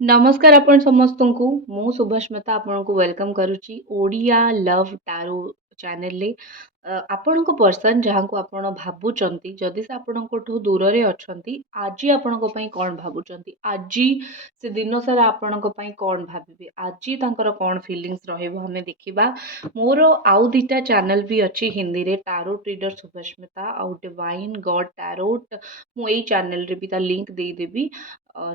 नमस्कार आपण समस्तଙ୍କୁ ମୁଁ ସୁଭସ୍ମିତା ଆପଣଙ୍କୁ ୱେଲକମ୍ କରୁଛି ଓଡ଼ିଆ ଲଭ୍ ଟାରୋ ଚ୍ୟାନେଲରେ। ଆପଣଙ୍କ ପର୍ସନ୍ ଯାହାଙ୍କୁ ଆପଣ ଭାବୁଛନ୍ତି ଯଦି ସେ ଆପଣଙ୍କଠୁ ଦୂରରେ ଅଛନ୍ତି ଆଜି ଆପଣଙ୍କ ପାଇଁ କ'ଣ ଭାବୁଛନ୍ତି, ଆଜି ସେ ଦିନ ସାରା ଆପଣଙ୍କ ପାଇଁ କ'ଣ ଭାବିବେ, ଆଜି ତାଙ୍କର କ'ଣ ଫିଲିଙ୍ଗସ୍ ରହିବ ଆମେ ଦେଖିବା। ମୋର ଆଉ ଦୁଇଟା ଚ୍ୟାନେଲ ବି ଅଛି ହିନ୍ଦୀରେ, ଟାରୋଟ୍ ରିଡର ସୁଭସ୍ମିତା ଆଉ ଡିଭାଇନ୍ ଗଡ୍ ଟାରୋଟ୍। ମୁଁ ଏଇ ଚ୍ୟାନେଲରେ ବି ତା ଲିଙ୍କ୍ ଦେଇଦେବି।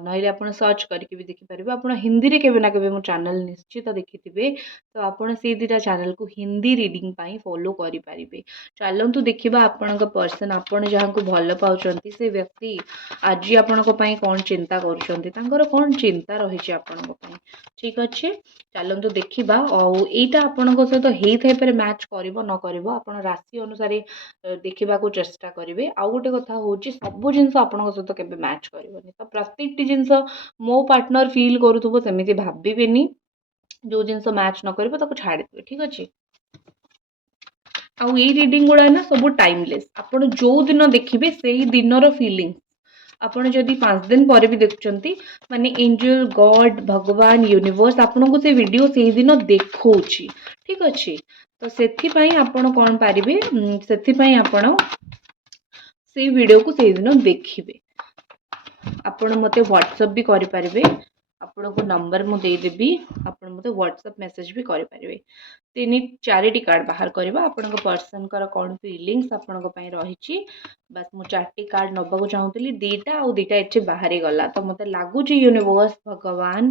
ନହେଲେ ଆପଣ ସର୍ଚ୍ଚ କରିକି ବି ଦେଖିପାରିବେ। ଆପଣ ହିନ୍ଦୀରେ କେବେ ନା କେବେ ମୋ ଚ୍ୟାନେଲ ନିଶ୍ଚିତ ଦେଖିଥିବେ, ତ ଆପଣ ସେଇ ଦୁଇଟା ଚ୍ୟାନେଲକୁ ହିନ୍ଦୀ ରିଡ଼ିଂ ପାଇଁ ଫଲୋ କରିପାରିବେ। ଚାଲନ୍ତୁ ଦେଖିବା ଆପଣଙ୍କ ପର୍ସନ୍, ଆପଣ ଯାହାଙ୍କୁ ଭଲ ପାଉଛନ୍ତି ସେ ବ୍ୟକ୍ତି ଆଜି ଆପଣଙ୍କ ପାଇଁ କ'ଣ ଚିନ୍ତା କରୁଛନ୍ତି, ତାଙ୍କର କ'ଣ ଚିନ୍ତା ରହିଛି ଆପଣଙ୍କ ପାଇଁ। ଠିକ୍ ଅଛି, ଚାଲନ୍ତୁ ଦେଖିବା। ଆଉ ଏଇଟା ଆପଣଙ୍କ ସହିତ ହେଇଥାଇପାରେ ମ୍ୟାଚ୍ କରିବ ନ କରିବ, ଆପଣ ରାଶି ଅନୁସାରେ ଦେଖିବାକୁ ଚେଷ୍ଟା କରିବେ। ଆଉ ଗୋଟେ କଥା ହେଉଛି ସବୁ ଜିନିଷ ଆପଣଙ୍କ ସହିତ କେବେ ମ୍ୟାଚ୍ କରିବନି, ତ ପ୍ରତ୍ୟେକଟି ଜିନିଷ ମୋ ପାର୍ଟନର ଫିଲ୍ କରୁଥିବ ସେମିତି ଭାବିବେନି। ଯେଉଁ ଜିନିଷ ମ୍ୟାଚ୍ ନ କରିବ ତାକୁ ଛାଡ଼ିଦେବେ। ଠିକ୍ ଅଛି। ଆଉ ଏଇ ରିଡ଼ିଂ ଗୁଡ଼ା ନା ସବୁ ଟାଇମଲେସ୍, ଆପଣ ଯେଉଁ ଦିନ ଦେଖିବେ ସେଇ ଦିନର ଫିଲିଂ। ଆପଣ ଯଦି 5 ଦିନ ପରେ ବି ଦେଖୁଛନ୍ତି ମାନେ ଏଞ୍ଜେଲ, ଗଡ୍, ଭଗବାନ, ୟୁନିଭର୍ସ ଆପଣଙ୍କୁ ସେ ଭିଡ଼ିଓ ସେଇଦିନ ଦେଖଉଛି। ଠିକ୍ ଅଛି, ତ ସେଥିପାଇଁ ଆପଣ କ'ଣ ପାରିବେ, ସେଥିପାଇଁ ଆପଣ ସେଇ ଭିଡ଼ିଓକୁ ସେଇଦିନ ଦେଖିବେ। ଆପଣ ମୋତେ ହ୍ୱାଟ୍ସଆପ୍ ବି କରିପାରିବେ, ଆପଣଙ୍କ ନମ୍ବର ମୁଁ ଦେଇଦେବି, ଆପଣ ମୋତେ ହ୍ୱାଟ୍ସଆପ୍ ମେସେଜ୍ ବି କରିପାରିବେ। 3-4ଟି କାର୍ଡ଼ ବାହାର କରିବା, ଆପଣଙ୍କ ପର୍ସନଙ୍କର କ'ଣ ଫିଲିଙ୍ଗସ୍ ଆପଣଙ୍କ ପାଇଁ ରହିଛି। ବାସ୍ ମୁଁ 4ଟି କାର୍ଡ଼ ନେବାକୁ ଚାହୁଁଥିଲି, 2ଟା ଆଉ 2ଟା ଏଠି ବାହାରିଗଲା। ତ ମୋତେ ଲାଗୁଛି ୟୁନିଭର୍ସ, ଭଗବାନ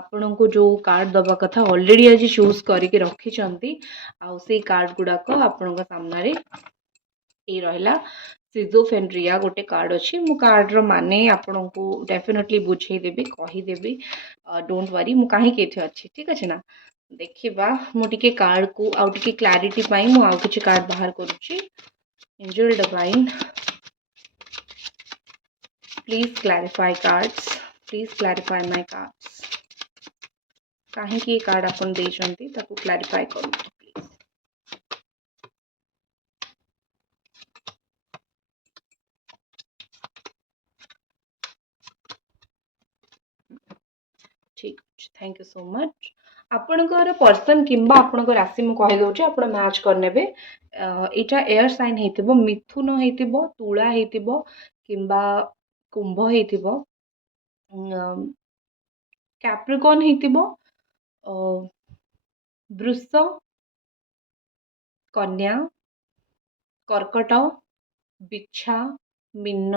ଆପଣଙ୍କୁ ଯେଉଁ କାର୍ଡ଼ ଦେବା କଥା ଅଲରେଡ଼ି ଆଜି ଚୁଜ୍ କରିକି ରଖିଛନ୍ତି। ଆଉ ସେଇ କାର୍ଡ଼ ଗୁଡ଼ାକ ଆପଣଙ୍କ ସାମ୍ନାରେ ଏଇ ରହିଲା। ସିଜୋଫେନ୍ଡ୍ରିଆ ଗୋଟେ କାର୍ଡ଼ ଅଛି, ମୁଁ କାର୍ଡ଼ର ମାନେ ଆପଣଙ୍କୁ ଡେଫିନେଟଲି ବୁଝେଇଦେବି, କହିଦେବି। ଡୋଣ୍ଟ ୱାରି, ମୁଁ କାହିଁକି ଏଠି ଅଛି। ଠିକ୍ ଅଛି ନା। ଦେଖିବା, ମୁଁ ଟିକେ କାର୍ଡ଼କୁ ଆଉ ଟିକେ କ୍ଲାରିଟି ପାଇଁ ମୁଁ ଆଉ କିଛି କାର୍ଡ଼ ବାହାର କରୁଛି। Angel, divine, please clarify cards, please clarify my cards. କାହିଁକି ଏ କାର୍ଡ଼ ଆପଣ ଦେଇଛନ୍ତି ତାକୁ କ୍ଲାରିଫାଏ କରନ୍ତୁ ପ୍ଲିଜ୍। ଠିକ୍ ଅଛି, ଥ୍ୟାଙ୍କ ୟୁ ସୋ ମଚ୍। ଆପଣଙ୍କର ପର୍ସନ୍ କିମ୍ବା ଆପଣଙ୍କ ରାଶି ମୁଁ କହିଦେଉଛି, ଆପଣ ମ୍ୟାଚ୍ କରିନେବେ। ଏଇଟା ଏୟାର ସାଇନ୍ ହେଇଥିବ, ମିଥୁନ ହେଇଥିବ, ତୁଳା ହେଇଥିବ କିମ୍ବା କୁମ୍ଭ ହେଇଥିବ, କ୍ୟାପ୍ରିକନ୍ ହେଇଥିବ, ବୃଷ, କନ୍ୟା, କର୍କଟ, ବିଛା, ମୀନ,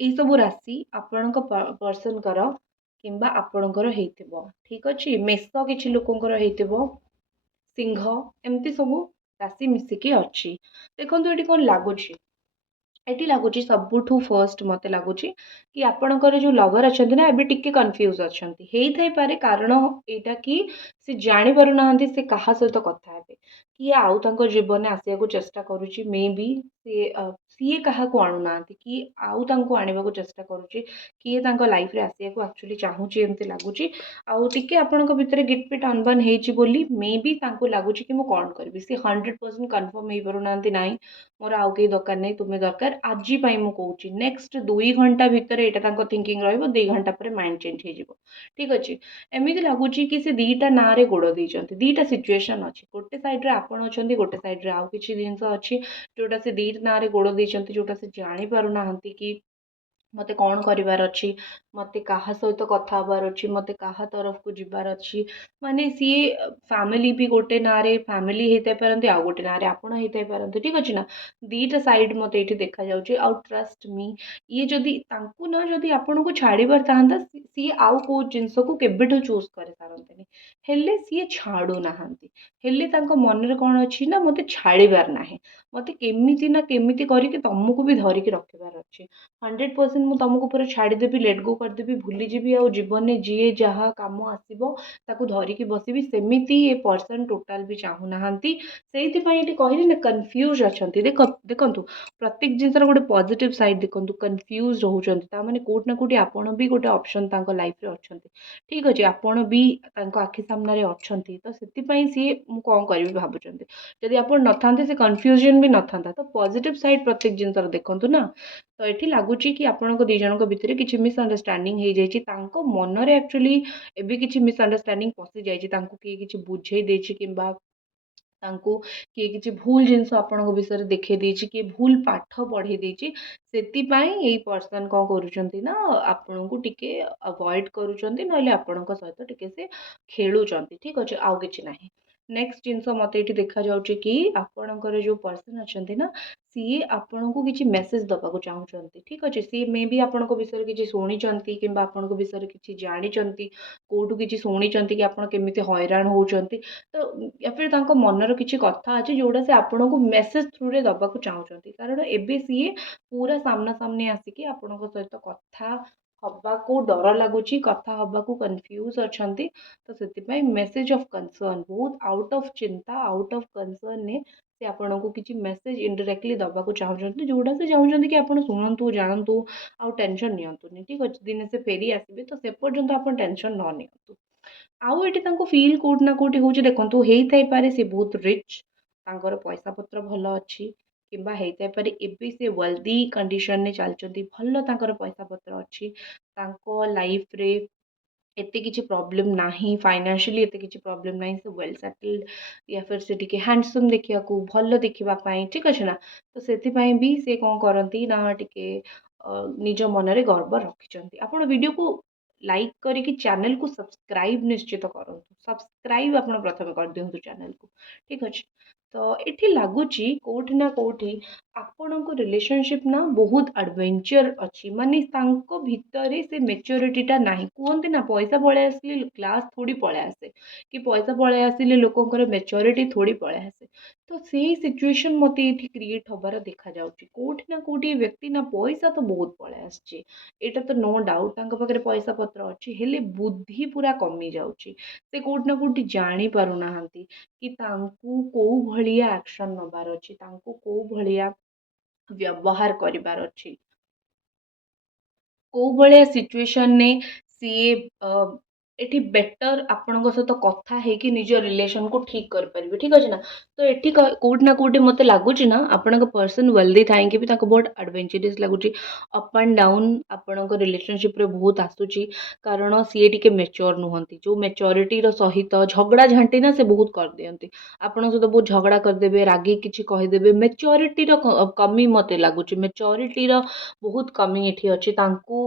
ଏଇସବୁ ରାଶି ଆପଣଙ୍କ ପର୍ସନଙ୍କର କିମ୍ବା ଆପଣଙ୍କର ହେଇଥିବ। ଠିକ୍ ଅଛି, ମେଷ କିଛି ଲୋକଙ୍କର ହେଇଥିବ, ସିଂହ, ଏମିତି ସବୁ ରାଶି ମିଶିକି ଅଛି। ଦେଖନ୍ତୁ ଏଠି କ'ଣ ଲାଗୁଛି, ଏଠି ଲାଗୁଛି ସବୁଠୁ ଫର୍ଷ୍ଟ ମୋତେ ଲାଗୁଛି କି ଆପଣଙ୍କର ଯେଉଁ ଲଭର୍ ଅଛନ୍ତି ନା ଏବେ ଟିକେ କନଫ୍ୟୁଜ୍ ଅଛନ୍ତି। ହେଇଥାଇପାରେ କାରଣ ଏଇଟା କି ସେ ଜାଣିପାରୁନାହାନ୍ତି ସେ କାହା ସହିତ କଥା ହେବେ। କିଏ ଆଉ ତାଙ୍କ ଜୀବନରେ ଆସିବାକୁ ଚେଷ୍ଟା କରୁଛି, ମେ ବି ସିଏ କାହାକୁ ଆଣୁନାହାନ୍ତି, କିଏ ଆଉ ତାଙ୍କୁ ଆଣିବାକୁ ଚେଷ୍ଟା କରୁଛି, କିଏ ତାଙ୍କ ଲାଇଫ୍ରେ ଆସିବାକୁ ଆକ୍ଚୁଆଲି ଚାହୁଁଛି ଏମିତି ଲାଗୁଛି। ଆଉ ଟିକେ ଆପଣଙ୍କ ଭିତରେ ଗିଟ୍ ପିଟ୍ ଅନବନ ହେଇଛି ବୋଲି ମେ ବି ତାଙ୍କୁ ଲାଗୁଛି କି ମୁଁ କ'ଣ କରିବି। ସେ 100% କନଫର୍ମ ହେଇପାରୁନାହାନ୍ତି, ନାହିଁ ମୋର ଆଉ କେହି ଦରକାର ନାହିଁ, ତୁମେ ଦରକାର। ଆଜି ପାଇଁ ମୁଁ କହୁଛି ନେକ୍ସଟ 2 ଘଣ୍ଟା ଭିତରେ ଏଇଟା ତାଙ୍କ ଥିଙ୍କିଂ ରହିବ, 2 ଘଣ୍ଟା ପରେ ମାଇଣ୍ଡ ଚେଞ୍ଜ ହେଇଯିବ। ଠିକ୍ ଅଛି, ଏମିତି ଲାଗୁଛି କି ସେ ଦୁଇଟା ନାଁରେ ଗୋଡ଼ ଦେଇଛନ୍ତି। ଦୁଇଟା ସିଚୁଏସନ୍ ଅଛି, ଗୋଟେ ସାଇଡ଼୍ରେ ଆପଣ ଅଛନ୍ତି, ଗୋଟେ ସାଇଡ଼୍ରେ ଆଉ କିଛି ଜିନିଷ ଅଛି ଯେଉଁଟା ସେ ଦୁଇଟା ନାଁରେ ଗୋଡ଼ ଦେଇଛନ୍ତି, ଯେଉଁଟା ସେ ଜାଣିପାରୁନାହାନ୍ତି କି ମୋତେ କ'ଣ କରିବାର ଅଛି, ମୋତେ କାହା ସହିତ କଥା ହେବାର ଅଛି, ମୋତେ କାହା ତରଫକୁ ଯିବାର ଅଛି। ମାନେ ସିଏ ଫ୍ୟାମିଲି ବି ଗୋଟେ ନାଁରେ ଫ୍ୟାମିଲି ହେଇଥାଇ ପାରନ୍ତି, ଆଉ ଗୋଟେ ନାଁରେ ଆପଣ ହେଇଥାଇ ପାରନ୍ତି। ଠିକ୍ ଅଛି ନା, ଦୁଇଟା ସାଇଡ଼୍ ମୋତେ ଏଇଠି ଦେଖାଯାଉଛି। ଆଉ ଟ୍ରଷ୍ଟ ମି, ଇଏ ଯଦି ତାଙ୍କୁ ନା ଯଦି ଆପଣଙ୍କୁ ଛାଡ଼ିବାର ଥାନ୍ତା ସିଏ ଆଉ କେଉଁ ଜିନିଷକୁ କେବେଠୁ ଚୁଜ୍ କରିସାରନ୍ତେନି, ହେଲେ ସିଏ ଛାଡ଼ୁନାହାନ୍ତି। ହେଲେ ତାଙ୍କ ମନରେ କ'ଣ ଅଛି ନା ମୋତେ ଛାଡ଼ିବାର ନାହିଁ, ମୋତେ କେମିତି ନା କେମିତି କରିକି ତମକୁ ବି ଧରିକି ରଖିବାର ଅଛି। 100% ମୁଁ ତମକୁ ପୁରା ଛାଡ଼ିଦେବି, ଲେଟ୍ ଗୋ କରିଦେବି, ଭୁଲିଯିବି, ଆଉ ଜୀବନରେ ଯିଏ ଯାହା କାମ ଆସିବ ତାକୁ ଧରିକି ବସିବି, ସେମିତି ଏ ପର୍ସନ୍ ଟୋଟାଲ୍ ବି ଚାହୁଁନାହାନ୍ତି। ସେଇଥିପାଇଁ ଏଠି କହିଲି ନା କନଫ୍ୟୁଜ୍ ଅଛନ୍ତି। ଦେଖନ୍ତୁ ପ୍ରତ୍ୟେକ ଜିନିଷର ଗୋଟେ ପଜିଟିଭ୍ ସାଇଡ଼୍ ଦେଖନ୍ତୁ, କନଫ୍ୟୁଜ୍ ରହୁଛନ୍ତି ତାମାନେ କେଉଁଠି ନା କେଉଁଠି ଆପଣ ବି ଗୋଟେ ଅପସନ୍ ତାଙ୍କ ଲାଇଫ୍ରେ ଅଛନ୍ତି। ଠିକ୍ ଅଛି, ଆପଣ ବି ତାଙ୍କ ଆଖି ସାମ୍ନାରେ ଅଛନ୍ତି, ତ ସେଥିପାଇଁ ସିଏ ମୁଁ କ'ଣ କରିବି ଭାବୁଛନ୍ତି। ଯଦି ଆପଣ ନଥାନ୍ତେ ସେ କନଫ୍ୟୁଜନ୍ ବି ନଥାନ୍ତା। ତ ପଜିଟିଭ୍ ସାଇଡ଼୍ ପ୍ରତ୍ୟେକ ଜିନିଷର ଦେଖନ୍ତୁ ନା। ତ ଏଠି ଲାଗୁଛି କି ଆପଣଙ୍କ ଦୁଇ ଜଣଙ୍କ ଭିତରେ କିଛି ମିସ୍ଅଣ୍ଡରଷ୍ଟାଣ୍ଡିଂ ହେଇଯାଇଛି। ତାଙ୍କ ମନରେ ଆକ୍ଚୁଆଲି ଏବେ କିଛି ମିସ୍ଅଣ୍ଡରଷ୍ଟାଣ୍ଡିଂ ପଶିଯାଇଛି। ତାଙ୍କୁ କିଏ କିଛି ବୁଝେଇ ଦେଇଛି କିମ୍ବା ତାଙ୍କୁ କିଏ କିଛି ଭୁଲ ଜିନିଷ ଆପଣଙ୍କ ବିଷୟରେ ଦେଖେଇ ଦେଇଛି, କିଏ ଭୁଲ ପାଠ ପଢ଼େଇ ଦେଇଛି। ସେଥିପାଇଁ ଏଇ ପର୍ସନ୍ କ'ଣ କରୁଛନ୍ତି ନା ଆପଣଙ୍କୁ ଟିକେ ଆଭଏଡ଼୍ କରୁଛନ୍ତି, ନହେଲେ ଆପଣଙ୍କ ସହିତ ଟିକେ ସେ ଖେଳୁଛନ୍ତି। ଠିକ୍ ଅଛି, ଆଉ କିଛି ନାହିଁ। ନେକ୍ସଟ ଜିନିଷ ମୋତେ ଏଠି ଦେଖାଯାଉଛି କି ଆପଣଙ୍କର ଯେଉଁ ପର୍ସନ୍ ଅଛନ୍ତି ନା ସିଏ ଆପଣଙ୍କୁ କିଛି ମେସେଜ ଦେବାକୁ ଚାହୁଁଛନ୍ତି। ଠିକ୍ ଅଛି, ସିଏ ମେ ବି ଆପଣଙ୍କ ବିଷୟରେ କିଛି ଶୁଣିଛନ୍ତି କିମ୍ବା ଆପଣଙ୍କ ବିଷୟରେ କିଛି ଜାଣିଛନ୍ତି, କେଉଁଠୁ କିଛି ଶୁଣିଛନ୍ତି କି ଆପଣ କେମିତି ହଇରାଣ ହେଉଛନ୍ତି। ତ ୟା ଫିର୍ ତାଙ୍କ ମନର କିଛି କଥା ଅଛି ଯେଉଁଟା ସେ ଆପଣଙ୍କୁ ମେସେଜ ଥ୍ରୁରେ ଦେବାକୁ ଚାହୁଁଛନ୍ତି। କାରଣ ଏବେ ସିଏ ପୁରା ସାମ୍ନା ସାମ୍ନି ଆସିକି ଆପଣଙ୍କ ସହିତ କଥା ହବାକୁ ଡର ଲାଗୁଛି, କଥା ହବାକୁ କନଫ୍ୟୁଜ ଅଛନ୍ତି। ତ ସେଥିପାଇଁ ମେସେଜ ଅଫ୍ କନସର୍ନ, ବହୁତ ଆଉଟ୍ ଅଫ୍ ଚିନ୍ତା, ଆଉଟ୍ ଅଫ୍ କନସର୍ନରେ ସେ ଆପଣଙ୍କୁ କିଛି ମେସେଜ ଇନଡାଇରେକ୍ଟଲି ଦେବାକୁ ଚାହୁଁଛନ୍ତି, ଯେଉଁଟା ସେ ଚାହୁଁଛନ୍ତି କି ଆପଣ ଶୁଣନ୍ତୁ, ଜାଣନ୍ତୁ, ଆଉ ଟେନସନ୍ ନିଅନ୍ତୁନି। ଠିକ୍ ଅଛି, ଦିନେ ସେ ଫେରି ଆସିବେ, ତ ସେ ପର୍ଯ୍ୟନ୍ତ ଆପଣ ଟେନସନ୍ ନ ନିଅନ୍ତୁ। ଆଉ ଏଠି ତାଙ୍କୁ ଫିଲ୍ କୋଉଠି ନା କୋଉଠି ହେଉଛି, ଦେଖନ୍ତୁ ହେଇଥାଇପାରେ ସେ ବହୁତ ରିଚ୍, ତାଙ୍କର ପଇସା ପତ୍ର ଭଲ ଅଛି, କିମ୍ବା ହେଇଥାଇପାରେ ଏବେ ସେ ୱେଲ୍ଦି କଣ୍ଡିସନରେ ଚାଲିଛନ୍ତି, ଭଲ ତାଙ୍କର ପଇସା ପତ୍ର ଅଛି, ତାଙ୍କ ଲାଇଫରେ ଏତେ କିଛି ପ୍ରୋବ୍ଲେମ୍ ନାହିଁ, ଫାଇନାନ୍ସିଆଲି ଏତେ କିଛି ପ୍ରୋବ୍ଲେମ୍ ନାହିଁ, ସେ ୱେଲ୍ ସେଟଲ୍ଡ, ୟା ଫିର୍ ସେ ଟିକେ ହ୍ୟାଣ୍ଡସମ୍ ଦେଖିବାକୁ, ଭଲ ଦେଖିବା ପାଇଁ, ଠିକ୍ ଅଛି ନା। ତ ସେଥିପାଇଁ ବି ସେ କ'ଣ କରନ୍ତି ନା ଟିକେ ନିଜ ମନରେ ଗର୍ବ ରଖିଛନ୍ତି। ଆପଣ ଭିଡ଼ିଓକୁ ଲାଇକ୍ କରିକି ଚ୍ୟାନେଲକୁ ସବସ୍କ୍ରାଇବ୍ ନିଶ୍ଚିତ କରନ୍ତୁ। ସବସ୍କ୍ରାଇବ୍ ଆପଣ ପ୍ରଥମେ କରିଦିଅନ୍ତୁ ଚ୍ୟାନେଲକୁ। ଠିକ୍ ଅଛି, ତ ଏଠି ଲାଗୁଛି କୋଉଠି ନା କୋଉଠି ଆପଣଙ୍କ ରିଲେସନସିପ୍ ନା ବହୁତ ଆଡ଼ଭେଞ୍ଚର ଅଛି, ମାନେ ତାଙ୍କ ଭିତରେ ସେ ମେଚ୍ୟୁରିଟିଟା ନାହିଁ। କୁହନ୍ତି ନା ପଇସା ପଳେଇ ଆସିଲେ କ୍ଲାସ୍ ଥୋଡ଼ି ପଳେଇ ଆସେ, କି ପଇସା ପଳେଇ ଆସିଲେ ଲୋକଙ୍କର ମେଚ୍ୟୁରିଟି ଥୋଡ଼ି ପଳେଇ ଆସେ। ତ ସେଇ ସିଚୁଏସନ୍ ମୋତେ ଏଇଠି କ୍ରିଏଟ୍ ହେବାର ଦେଖାଯାଉଛି। କୋଉଠି ନା କୋଉଠି ବ୍ୟକ୍ତି ନା ପଇସା ତ ବହୁତ ପଳେଇ ଆସିଛି, ଏଇଟା ତ ନୋ ଡାଉଟ୍, ତାଙ୍କ ପାଖରେ ପଇସା ପତ୍ର ଅଛି, ହେଲେ ବୁଦ୍ଧି ପୁରା କମି ଯାଉଛି। ସେ କୋଉଠି ନା କୋଉଠି ଜାଣି ପାରୁନାହାନ୍ତି କି ତାଙ୍କୁ କୋଉ ଭଳିଆ ଆକ୍ସନ୍ ନେବାର ଅଛି, ତାଙ୍କୁ କୋଉ ଭଳିଆ ବ୍ୟବହାର କରିବାର ଅଛି, କୋଉ ଭଳିଆ ସିଚୁଏସନରେ ସିଏ ଏଠି ବେଟର୍ ଆପଣଙ୍କ ସହିତ କଥା ହେଇକି ନିଜ ରିଲେସନକୁ ଠିକ୍ କରିପାରିବେ। ଠିକ୍ ଅଛି ନା, ତ ଏଠି କୋଉଠି ନା କୋଉଠି ମୋତେ ଲାଗୁଛି ନା ଆପଣଙ୍କ ପର୍ସନ୍ ୱେଲ୍ଦି ଥାଇକି ବି ତାଙ୍କୁ ବହୁତ ଆଡ଼ଭେଞ୍ଚରସ୍ ଲାଗୁଛି। ଅପ୍ ଆଣ୍ଡ ଡାଉନ୍ ଆପଣଙ୍କ ରିଲେସନସିପ୍ରେ ବହୁତ ଆସୁଛି, କାରଣ ସିଏ ଟିକେ ମେଚ୍યોର୍ ନୁହନ୍ତି। ଯେଉଁ ମେଚ୍યોରିଟିର ସହିତ ଝଗଡ଼ା ଝାଣ୍ଟି ନା ସେ ବହୁତ କରିଦିଅନ୍ତି, ଆପଣଙ୍କ ସହିତ ବହୁତ ଝଗଡ଼ା କରିଦେବେ, ରାଗିକି କିଛି କହିଦେବେ। ମେଚ୍યોରିଟିର କମି ମୋତେ ଲାଗୁଛି, ମେଚ୍યોରିଟିର ବହୁତ କମି ଏଠି ଅଛି। ତାଙ୍କୁ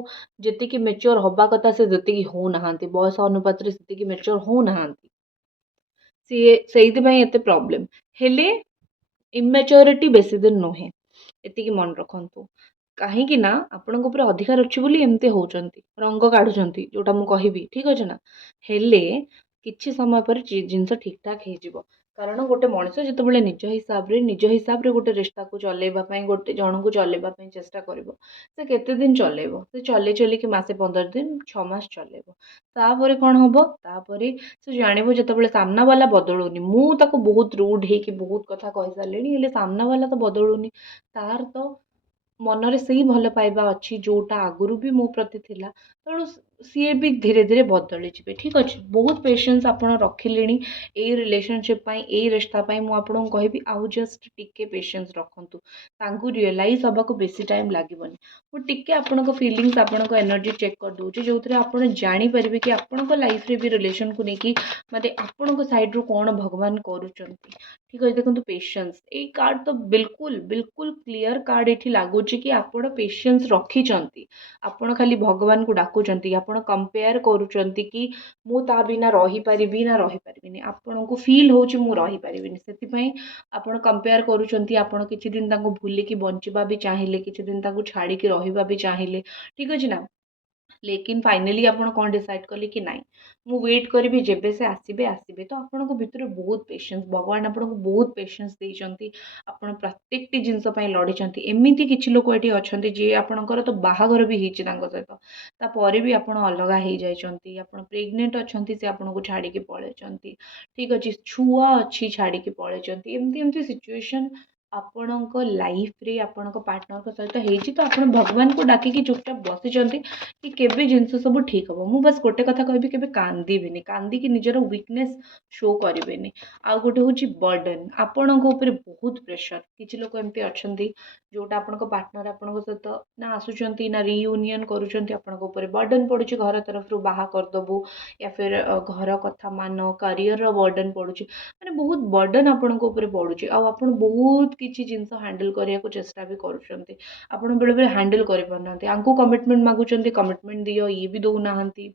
ଯେତିକି ମେଚ୍યોର୍ ହବା କଥା ସେ ସେତିକି ହଉନାହାନ୍ତି, ବୟସ ଅନୁପାତରେ ସେତିକି ମେଚ୍યોର୍ ହଉନାହାନ୍ତି। ସିଏ ସେଇଥିପାଇଁ ଏତେ ପ୍ରୋବ୍ଲେମ୍। ହେଲେ ଇମ୍ୟାଚୁରିଟି ବେଶୀ ଦିନ ନୁହେଁ, ଏତିକି ମନେ ରଖନ୍ତୁ। କାହିଁକି ନା ଆପଣଙ୍କ ଉପରେ ଅଧିକାର ଅଛି ବୋଲି ଏମିତି ହେଉଛନ୍ତି, ରଙ୍ଗ କାଢ଼ୁଛନ୍ତି, ଯେଉଁଟା ମୁଁ କହିବି। ଠିକ୍ ଅଛି ନା, ହେଲେ କିଛି ସମୟ ପରେ ଜିନିଷ ଠିକ୍ ଠାକ୍ ହେଇଯିବ। କାରଣ ଗୋଟେ ମଣିଷ ଯେତେବେଳେ ନିଜ ହିସାବରେ ଗୋଟେ ରିସ୍ତାକୁ ଚଲେଇବା ପାଇଁ, ଗୋଟେ ଜଣଙ୍କୁ ଚଲେଇବା ପାଇଁ ଚେଷ୍ଟା କରିବ, ସେ କେତେ ଦିନ ଚଲେଇବ? ସେ ଚଲେଇ ଚଲେଇକି ମାସେ 15 ଦିନ 6 ମାସ ଚଲେଇବ। ତାପରେ କ'ଣ ହବ? ତାପରେ ସେ ଜାଣିବ ଯେତେବେଳେ ସାମ୍ନା ବାଲା ବଦଳୁନି, ମୁଁ ତାକୁ ବହୁତ ରୁଡ୍ ହେଇକି ବହୁତ କଥା କହିସାରିଲିଣି, ହେଲେ ସାମ୍ନା ବାଲା ତ ବଦଳୁନି, ତାର ତ ମନରେ ସେଇ ଭଲ ପାଇବା ଅଛି ଯୋଉଟା ଆଗରୁ ବି ମୋ ପ୍ରତି ଥିଲା। ତେଣୁ ସିଏ ବି ଧୀରେ ଧୀରେ ବଦଳିଯିବେ। ଠିକ୍ ଅଛି, ବହୁତ ପେସେନ୍ସ ଆପଣ ରଖିଲେଣି ଏଇ ରିଲେସନସିପ୍ ପାଇଁ, ଏଇ ରିସ୍ତା ପାଇଁ। ମୁଁ ଆପଣଙ୍କୁ କହିବି ଆଉ ଜଷ୍ଟ ଟିକେ ପେସେନ୍ସ ରଖନ୍ତୁ, ତାଙ୍କୁ ରିଅଲାଇଜ୍ ହେବାକୁ ବେଶୀ ଟାଇମ୍ ଲାଗିବନି। ମୁଁ ଟିକେ ଆପଣଙ୍କ ଫିଲିଙ୍ଗସ୍, ଆପଣଙ୍କ ଏନର୍ଜି ଚେକ୍ କରିଦେଉଛି, ଯେଉଁଥିରେ ଆପଣ ଜାଣିପାରିବେ କି ଆପଣଙ୍କ ଲାଇଫ୍ରେ ବି ରିଲେସନ୍କୁ ନେଇକି ମାନେ ଆପଣଙ୍କ ସାଇଡ଼୍ରୁ କ'ଣ ଭଗବାନ କରୁଛନ୍ତି। ଠିକ୍ ଅଛି, ଦେଖନ୍ତୁ ପେସେନ୍ସ, ଏଇ କାର୍ଡ଼ ତ ବିଲକୁଲ କ୍ଲିଅର୍ କାର୍ଡ଼ ଏଠି ଲାଗୁଛି କି ଆପଣ ପେସେନ୍ସ ରଖିଛନ୍ତି। ଆପଣ ଖାଲି ଭଗବାନଙ୍କୁ ଡାକୁଛନ୍ତି, ଆପଣ କମ୍ପେୟାର କରୁଛନ୍ତି କି ମୁଁ ତା ବିନା ରହିପାରିବି ନା ରହିପାରିବିନି। ଆପଣଙ୍କୁ ଫିଲ୍ ହେଉଛି ମୁଁ ରହିପାରିବିନି, ସେଥିପାଇଁ ଆପଣ କମ୍ପେୟାର କରୁଛନ୍ତି। ଆପଣ କିଛି ଦିନ ତାଙ୍କୁ ଭୁଲିକି ବଞ୍ଚିବା ବି ଚାହିଁଲେ, କିଛି ଦିନ ତାଙ୍କୁ ଛାଡ଼ିକି ରହିବା ବି ଚାହିଁଲେ। ଠିକ୍ ଅଛି ନା, ଲେକିନ୍ ଫାଇନାଲି ଆପଣ କ'ଣ ଡିସାଇଡ଼୍ କଲେ କି ନାଇଁ ମୁଁ ୱେଟ୍ କରିବି, ଯେବେ ସେ ଆସିବେ ଆସିବେ। ତ ଆପଣଙ୍କ ଭିତରେ ବହୁତ ପେସେନ୍ସ, ଭଗବାନ ଆପଣଙ୍କୁ ବହୁତ ପେସେନ୍ସ ଦେଇଛନ୍ତି। ଆପଣ ପ୍ରତ୍ୟେକଟି ଜିନିଷ ପାଇଁ ଲଢ଼ିଛନ୍ତି। ଏମିତି କିଛି ଲୋକ ଏଠି ଅଛନ୍ତି ଯିଏ ଆପଣଙ୍କର ତ ବାହାଘର ବି ହେଇଛି ତାଙ୍କ ସହିତ, ତାପରେ ବି ଆପଣ ଅଲଗା ହେଇଯାଇଛନ୍ତି। ଆପଣ ପ୍ରେଗନେଣ୍ଟ ଅଛନ୍ତି, ସେ ଆପଣଙ୍କୁ ଛାଡ଼ିକି ପଳେଇଛନ୍ତି। ଠିକ୍ ଅଛି, ଛୁଆ ଅଛି, ଛାଡ଼ିକି ପଳେଇଛନ୍ତି। ଏମିତି ଏମିତି ସିଚୁଏସନ୍ ଆପଣଙ୍କ ଲାଇଫ୍ରେ ଆପଣଙ୍କ ପାର୍ଟନରଙ୍କ ସହିତ ହେଇଛି ତ ଆପଣ ଭଗବାନଙ୍କୁ ଡାକିକି ଚୁପଚାପ ବସିଛନ୍ତି କି କେବେ ଜିନିଷ ସବୁ ଠିକ୍ ହେବ। ମୁଁ ବାସ୍ ଗୋଟେ କଥା କହିବି, କେବେ କାନ୍ଦିବେନି, କାନ୍ଦିକି ନିଜର ୱିକନେସ୍ ଶୋ କରିବେନି। ଆଉ ଗୋଟେ ହେଉଛି ବର୍ଡନ୍, ଆପଣଙ୍କ ଉପରେ ବହୁତ ପ୍ରେସର। କିଛି ଲୋକ ଏମିତି ଅଛନ୍ତି ଯେଉଁଟା ଆପଣଙ୍କ ପାର୍ଟନର ଆପଣଙ୍କ ସହିତ ନା ଆସୁଛନ୍ତି ନା ରିୟୁନିୟନ୍ କରୁଛନ୍ତି, ଆପଣଙ୍କ ଉପରେ ବର୍ଡନ୍ ପଡ଼ୁଛି ଘର ତରଫରୁ ବାହା କରିଦେବୁ या फिर ଘର କଥା ମାନ, କ୍ୟାରିୟରର ବର୍ଡନ୍ ପଡ଼ୁଛି, ମାନେ ବହୁତ ବର୍ଡନ୍ ଆପଣଙ୍କ ଉପରେ ପଡ଼ୁଛି। ଆଉ ଆପଣ ବହୁତ କିଛି ଜିନିଷ ହ୍ୟାଣ୍ଡେଲ୍ କରିବାକୁ ଚେଷ୍ଟା ବି କରୁଛନ୍ତି, ଆପଣ ବେଳେବେଳେ ହ୍ୟାଣ୍ଡେଲ୍ କରିପାରୁନାହାନ୍ତି। ଆଙ୍କୁ କମିଟମେଣ୍ଟ ମାଗୁଛନ୍ତି, କମିଟମେଣ୍ଟ ଦିଅ, ଇଏ ବି ଦେଉନାହାନ୍ତି।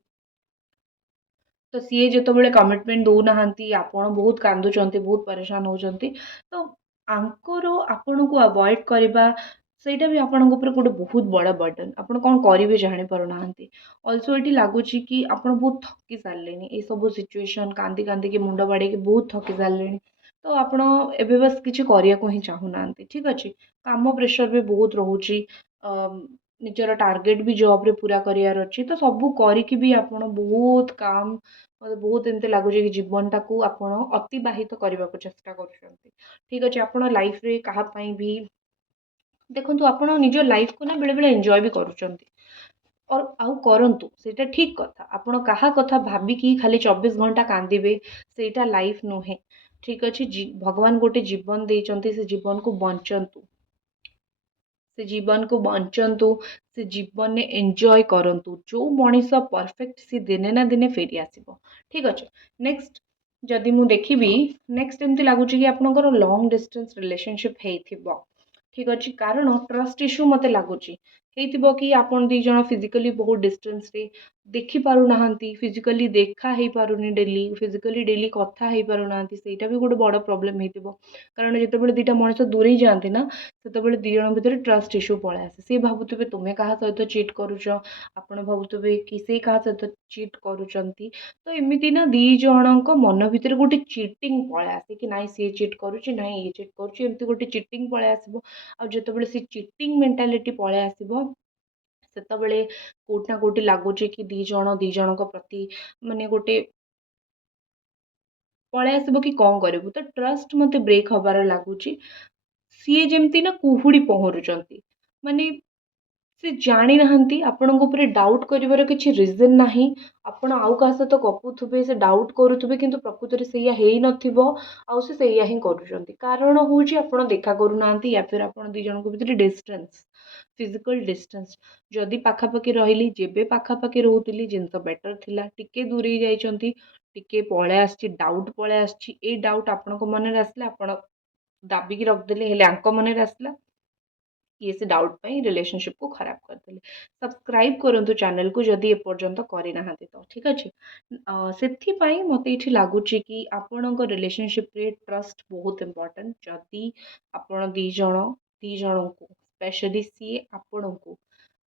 ତ ସିଏ ଯେତେବେଳେ କମିଟମେଣ୍ଟ ଦେଉନାହାନ୍ତି, ଆପଣ ବହୁତ କାନ୍ଦୁଛନ୍ତି, ବହୁତ ପରେଶାନ ହେଉଛନ୍ତି। ତ ଆଙ୍କର ଆପଣଙ୍କୁ ଆଭଏଡ଼ କରିବା ସେଇଟା ବି ଆପଣଙ୍କ ଉପରେ ଗୋଟେ ବହୁତ ବଡ଼ ବର୍ଡନ୍। ଆପଣ କ'ଣ କରିବେ ଜାଣିପାରୁନାହାନ୍ତି। ଅଲସୋ ଏଠି ଲାଗୁଛି କି ଆପଣ ବହୁତ ଥକି ସାରିଲେଣି ଏସବୁ ସିଚୁଏସନ୍, କାନ୍ଦି କାନ୍ଦିକି ମୁଣ୍ଡ ବାଡ଼େଇକି ବହୁତ ଥକି ସାରିଲେଣି। ତ ଆପଣ ଏବେ ବାସ୍ କିଛି କରିବାକୁ ହିଁ ଚାହୁଁନାହାନ୍ତି। ଠିକ୍ ଅଛି, କାମ ପ୍ରେସର ବି ବହୁତ ରହୁଛି, ନିଜର ଟାର୍ଗେଟ୍ ବି ଜବ୍ରେ ପୁରା କରିବାର ଅଛି। ତ ସବୁ କରିକି ବି ଆପଣ ବହୁତ କାମ୍, ମୋତେ ବହୁତ ଏମିତି ଲାଗୁଛି କି ଜୀବନଟାକୁ ଆପଣ ଅତିବାହିତ କରିବାକୁ ଚେଷ୍ଟା କରୁଛନ୍ତି। ଠିକ୍ ଅଛି, ଆପଣ ଲାଇଫ୍ରେ କାହା ପାଇଁ ବି ଦେଖନ୍ତୁ, ଆପଣ ନିଜ ଲାଇଫ୍କୁ ନା ବେଳେବେଳେ ଏନ୍ଜୟ ବି କରୁଛନ୍ତି। ଆଉ କରନ୍ତୁ, ସେଇଟା ଠିକ୍ କଥା। ଆପଣ କାହା କଥା ଭାବିକି ଖାଲି 24 ଘଣ୍ଟା କାନ୍ଦିବେ, ସେଇଟା ଲାଇଫ୍ ନୁହେଁ। ଠିକ୍ ଅଛି, ଭଗବାନ ଗୋଟେ ଜୀବନ ଦେଇଛନ୍ତି, ସେ ଜୀବନକୁ ବଞ୍ଚନ୍ତୁ, ସେ ଜୀବନକୁ ବଞ୍ଚନ୍ତୁ, ସେ ଜୀବନରେ ଏନ୍ଜୟ କରନ୍ତୁ। ଯେଉଁ ମଣିଷ ପରଫେକ୍ଟ, ସେ ଦିନେ ନା ଦିନେ ଫେରି ଆସିବ। ଠିକ୍ ଅଛି, ନେକ୍ସଟ ଯଦି ମୁଁ ଦେଖିବି, ନେକ୍ସଟ ଏମିତି ଲାଗୁଛି କି ଆପଣଙ୍କର ଲଙ୍ଗ ଡିଷ୍ଟାନ୍ସ ରିଲେସନସିପ୍ ହେଇଥିବ। ଠିକ୍ ଅଛି, କାରଣ ଟ୍ରଷ୍ଟ ଇସ୍ୟୁ ମୋତେ ଲାଗୁଛି ହେଇଥିବ କି ଆପଣ ଦୁଇ ଜଣ ଫିଜିକାଲି ବହୁତ ଡିଷ୍ଟାନ୍ସରେ ଦେଖିପାରୁନାହାନ୍ତି, ଫିଜିକାଲି ଦେଖା ହେଇପାରୁନି, ଫିଜିକାଲି ଡେଲି କଥା ହେଇପାରୁନାହାନ୍ତି। ସେଇଟା ବି ଗୋଟେ ବଡ଼ ପ୍ରୋବ୍ଲେମ୍ ହେଇଥିବ। କାରଣ ଯେତେବେଳେ ଦୁଇଟା ମଣିଷ ଦୂରେଇ ଯାଆନ୍ତି ନା, ସେତେବେଳେ ଦୁଇ ଜଣ ଭିତରେ ଟ୍ରଷ୍ଟ ଇସ୍ୟୁ ପଳାଇ ଆସେ। ସେ ଭାବୁଥିବେ ତୁମେ କାହା ସହିତ ଚିଟ୍ କରୁଛ, ଆପଣ ଭାବୁଥିବେ କି ସେ କାହା ସହିତ ଚିଟ୍ କରୁଛନ୍ତି। ତ ଏମିତି ନା ଦୁଇ ଜଣଙ୍କ ମନ ଭିତରେ ଗୋଟେ ଚିଟିଂ ପଳାଇ ଆସେ କି ନାଇଁ ସିଏ ଚିଟ୍ କରୁଛି, ନାଇଁ ଇଏ ଚିଟ୍ କରୁଛି, ଏମିତି ଗୋଟେ ଚିଟିଂ ପଳାଇ ଆସିବ। ଆଉ ଯେତେବେଳେ ସେ ଚିଟିଂ ମେଣ୍ଟାଲିଟି ପଳାଇ ଆସିବ, ସେତେବେଳେ କୋଉଠି ନା କୋଉଠି ଲାଗୁଛି କି ଦୁଇ ଜଣଙ୍କ ପ୍ରତି ମାନେ ଗୋଟେ ପଳାଇ ଆସିବ କି କ'ଣ କରିବୁ। ତ ଟ୍ରଷ୍ଟ ମୋତେ ବ୍ରେକ୍ ହେବାର ଲାଗୁଛି। ସିଏ ଯେମିତି ନା କୁହୁଡ଼ି ପହଁରୁଛନ୍ତି, ମାନେ ସେ ଜାଣିନାହାନ୍ତି, ଆପଣଙ୍କ ଉପରେ ଡାଉଟ୍ କରିବାର କିଛି ରିଜନ୍ ନାହିଁ। ଆପଣ ଆଉ କାହା ସହିତ ଗପୁଥିବେ, ସେ ଡାଉଟ୍ କରୁଥିବେ, କିନ୍ତୁ ପ୍ରକୃତରେ ସେଇଆ ହେଇନଥିବ, ଆଉ ସେ ସେଇଆ ହିଁ କରୁଛନ୍ତି। କାରଣ ହେଉଛି ଆପଣ ଦେଖା କରୁନାହାନ୍ତି, ୟା ଫିର୍ ଆପଣ ଦୁଇ ଜଣଙ୍କ ଭିତରେ ଡିଷ୍ଟାନ୍ସ, ଫିଜିକାଲ୍ ଡିଷ୍ଟାନ୍ସ। ଯଦି ପାଖାପାଖି ରହିଲି, ଯେବେ ପାଖାପାଖି ରହୁଥିଲି ଜିନିଷ ବେଟର୍ ଥିଲା, ଟିକେ ଦୂରେଇ ଯାଇଛନ୍ତି, ଟିକେ ପଳାଇ ଆସିଛି, ଡାଉଟ୍ ପଳାଇ ଆସିଛି। ଏଇ ଡାଉଟ୍ ଆପଣଙ୍କ ମନରେ ଆସିଲା, ଆପଣ ଦାବିକି ରଖିଦେଲେ, ହେଲେ ଆଙ୍କ ମନରେ ଆସିଲା, ଇଏ ସେ ଡାଉଟ୍ ପାଇଁ ରିଲେସନସିପ୍କୁ ଖରାପ କରିଦେଲେ। ସବସ୍କ୍ରାଇବ୍ କରନ୍ତୁ ଚ୍ୟାନେଲକୁ ଯଦି ଏପର୍ଯ୍ୟନ୍ତ କରିନାହାନ୍ତି ତ। ଠିକ୍ ଅଛି, ସେଥିପାଇଁ ମୋତେ ଏଠି ଲାଗୁଛି କି ଆପଣଙ୍କ ରିଲେସନସିପ୍ରେ ଟ୍ରଷ୍ଟ ବହୁତ ଇମ୍ପର୍ଟାଣ୍ଟ। ଯଦି ଆପଣ ଦୁଇ ଜଣଙ୍କୁ, ସ୍ପେଶାଲି ସିଏ ଆପଣଙ୍କୁ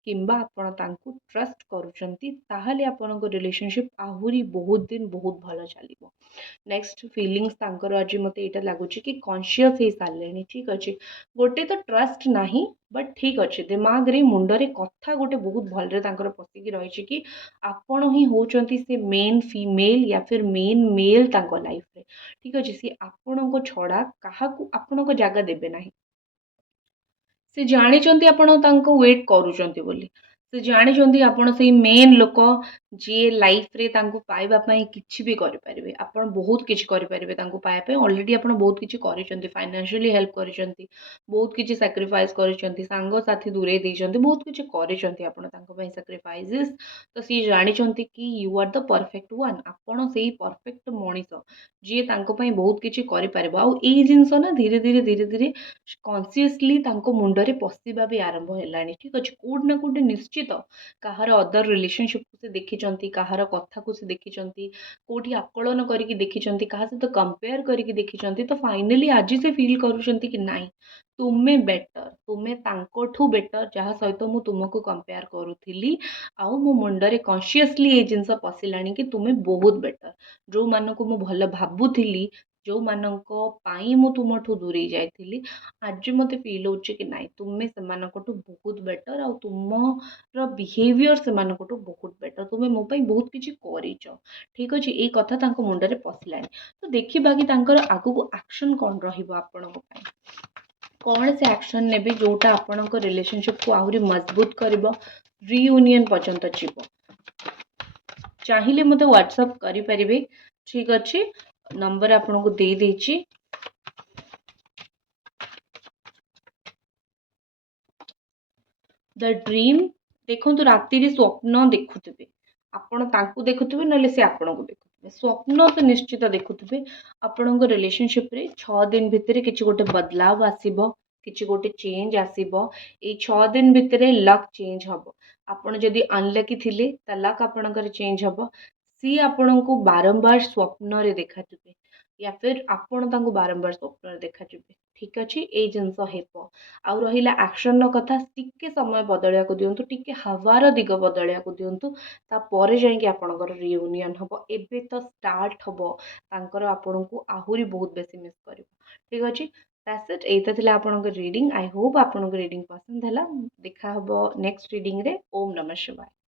କିମ୍ବା ଆପଣ ତାଙ୍କୁ ଟ୍ରଷ୍ଟ କରୁଛନ୍ତି, ତାହେଲେ ଆପଣଙ୍କ ରିଲେସନସିପ୍ ଆହୁରି ବହୁତ ଦିନ ବହୁତ ଭଲ ଚାଲିବ। ନେକ୍ସଟ ଫିଲିଙ୍ଗସ୍ ତାଙ୍କର ଆଜି ମୋତେ ଏଇଟା ଲାଗୁଛି କି କନସିୟସ୍ ହେଇସାରିଲେଣି। ଠିକ୍ ଅଛି, ଗୋଟେ ତ ଟ୍ରଷ୍ଟ ନାହିଁ, ବଟ୍ ଠିକ୍ ଅଛି, ଦିମାଗରେ ମୁଣ୍ଡରେ କଥା ଗୋଟେ ବହୁତ ଭଲରେ ତାଙ୍କର ପଶିକି ରହିଛି କି ଆପଣ ହିଁ ହେଉଛନ୍ତି ସେ ମେନ୍ ଫିମେଲ୍ ୟା ଫିର୍ ମେନ୍ ମେଲ୍ ତାଙ୍କ ଲାଇଫ୍ରେ। ଠିକ୍ ଅଛି, ସିଏ ଆପଣଙ୍କ ଛଡ଼ା କାହାକୁ ଆପଣଙ୍କ ଜାଗା ଦେବେ ନାହିଁ। ସେ ଜାଣିଛନ୍ତି ଆପଣ ତାଙ୍କୁ ୱେଟ୍ କରୁଛନ୍ତି ବୋଲି, ସେ ଜାଣିଛନ୍ତି ଆପଣ ସେଇ ମେନ୍ ଲୋକ ଯିଏ ଲାଇଫ୍ରେ ତାଙ୍କୁ ପାଇବା ପାଇଁ କିଛି ବି କରିପାରିବେ। ଆପଣ ବହୁତ କିଛି କରିପାରିବେ ତାଙ୍କୁ ପାଇବା ପାଇଁ। ଅଲରେଡ଼ି ଆପଣ ବହୁତ କିଛି କରିଛନ୍ତି, ଫାଇନାନ୍ସିଆଲି ହେଲ୍ପ କରିଛନ୍ତି, ବହୁତ କିଛି ସାକ୍ରିଫାଇସ୍ କରିଛନ୍ତି, ସାଙ୍ଗସାଥି ଦୂରେଇ ଦେଇଛନ୍ତି, ବହୁତ କିଛି କରିଛନ୍ତି ଆପଣ ତାଙ୍କ ପାଇଁ ସାକ୍ରିଫାଇଜେସ୍। ତ ସିଏ ଜାଣିଛନ୍ତି କି you are the perfect one, ଆପଣ ସେଇ ପରଫେକ୍ଟ ମଣିଷ ଯିଏ ତାଙ୍କ ପାଇଁ ବହୁତ କିଛି କରିପାରିବ। ଆଉ ଏଇ ଜିନିଷ ନା ଧୀରେ ଧୀରେ ଧୀରେ ଧୀରେ କନସିୟସଲି ତାଙ୍କ ମୁଣ୍ଡରେ ପଶିବା ବି ଆରମ୍ଭ ହେଲାଣି। ଠିକ୍ ଅଛି, କୋଉଠି ନା କୋଉଠି ନିଶ୍ଚିତ କାହାର ଅଦର ରିଲେସନସିପ୍କୁ ସେ ଦେଖିଛନ୍ତି, କାହାର କଥାକୁ ସେ ଦେଖିଛନ୍ତି, କୋଉଠି ଆକଳନ କରିକି ଦେଖିଛନ୍ତି, କାହା ସହିତ କମ୍ପେୟାର କରିକି ଦେଖିଛନ୍ତି। ତ ଫାଇନାଲି ଆଜି ସେ ଫିଲ୍ କରୁଛନ୍ତି କି ନାଇଁ ତୁମେ ବେଟର୍, ତୁମେ ତାଙ୍କଠୁ ବେଟର୍ ଯାହା ସହିତ ମୁଁ ତୁମକୁ କମ୍ପେୟାର କରୁଥିଲି। ଆଉ ମୋ ମୁଣ୍ଡରେ କନସିୟସଲି ଏଇ ଜିନିଷ ପଶିଲାଣି କି ତୁମେ ବହୁତ ବେଟର୍। ଯେଉଁମାନଙ୍କୁ ମୁଁ ଭଲ ଭାବୁଥିଲି, ଯେଉଁମାନଙ୍କ ପାଇଁ ମୁଁ ତୁମଠୁ ଦୂରେଇ ଯାଇଥିଲି, ଆଜି ମୋତେ ଫିଲ୍ ହେଉଛି କି ନାଇଁ ତୁମେ ସେମାନଙ୍କଠୁ ବହୁତ ବେଟର୍, ଆଉ ତୁମର ବିହେଭିଅର ସେମାନଙ୍କଠୁ ବହୁତ ବେଟର୍, ତୁମେ ମୋ ପାଇଁ ବହୁତ କିଛି କରିଛ। ଠିକ୍ ଅଛି, ଏଇ କଥା ତାଙ୍କ ମୁଣ୍ଡରେ ପଶିଲାଣି। ତ ଦେଖିବା କି ତାଙ୍କର ଆଗକୁ ଆକ୍ସନ୍ କ'ଣ ରହିବ ଆପଣଙ୍କ ପାଇଁ। कौन से एक्शन नेबे जोटा आपणक रिलेशनशिप को आहुरी मजबूत करिवो रियूनियन पर्यंत जीवो चाहिए मते व्हाट्सएप करि परिबे ठीक अछि नंबर आपनको दे देछि द ड्रीम देखंतु राति रे स्वप्न देखुथिबे आपण तांकु देखुथिबे नले से आपणको देखुथिबे स्वप्न तो निश्चित देखुथिबे आपणको रिलेशनशिप रे 6 दिन भितरे किछि गोटे बदलाव आसीबो किछि गोटे चेंज आसीबो ए 6 दिन भितरे लक चेंज हबो आपण जदि अनलकी थिले त लक आपणकर चेंज हबो सी आपणको बारंबार स्वप्न रे देखाथिबे या फिर आपण तांकु बारंबार स्वप्न रे देखाथिबे ठीक अछि ए जिंस हेबो आ रहिला एक्शन कथा टिके समय बदलिया को दियंतु टिके हवार दिग बदलिया को दियंतु तापर जाइए आपणकर रियूनियन हम एबे तो स्टार्ट हम तांकर आपणको आहुरी बहुत बेसी मिस कर ठीक अच्छे दैट्स इट एटा थिला आपणकर रीडिंग आई होप आपणको रीडिंग पसंद है देखा हम नेक्स्ट रीडिंग रे ओम नमः शिवाय।